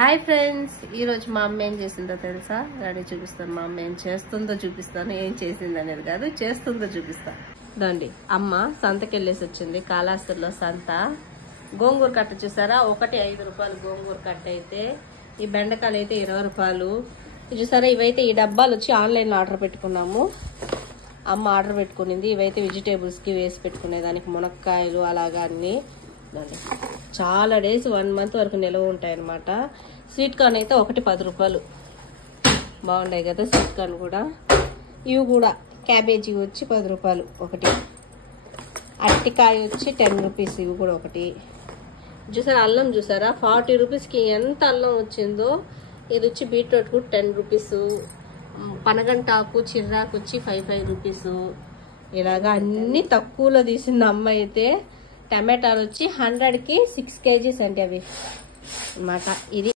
Hi friends, ఈరోజు మా అమ్మ ఏం చేసిందో తెలుసా? రెడీ చూపిస్తాను. మా అమ్మ ఏం చేస్తుందో చూపిస్తాను. ఏం చేసింది అనేది కాదు, చేస్తుందో చూపిస్తాను. దండి, అమ్మ సంతకి వెళ్ళేసి వచ్చింది. కాళాస్త్రిలో సంత. గోంగూర కట్ట చూసారా? ఒకటి 5 రూపాయలు గోంగూర కట్ట అయితే, ఈ బెండకాయలు అయితే 20 రూపాయలు. చూసారా? ఇవైతే ఈ డబ్బాలు వచ్చి ఆన్లైన్లో ఆర్డర్ పెట్టుకున్నాము. అమ్మ ఆర్డర్ పెట్టుకునింది. ఇవైతే వెజిటేబుల్స్కి వేసి పెట్టుకునే దానికి, మునక్కాయలు అలాగా అన్ని. చాలా డేస్ 1 మంత్ వరకు నిలవ ఉంటాయి అన్నమాట. స్వీట్ కార్న్ అయితే ఒకటి 10 రూపాయలు. బాగుంటాయి కదా స్వీట్ కార్న్ కూడా. ఇవి కూడా క్యాబేజీ వచ్చి 10 రూపాయలు ఒకటి. అరటికాయ వచ్చి 10 రూపీస్. ఇవి కూడా ఒకటి. చూసారా? అల్లం చూసారా? 40 రూపీస్కి ఎంత అల్లం వచ్చిందో. ఇది వచ్చి బీట్రూట్ కూడా 10 రూపీస్. పనగంటాకు చిర్రాకు వచ్చి 5 రూపీస్. ఇలాగా అన్ని తక్కువలో తీసింది అమ్మ అయితే. టమాటాలు వచ్చి 100కి 6 kgs అంటే అవి అన్నమాట. ఇది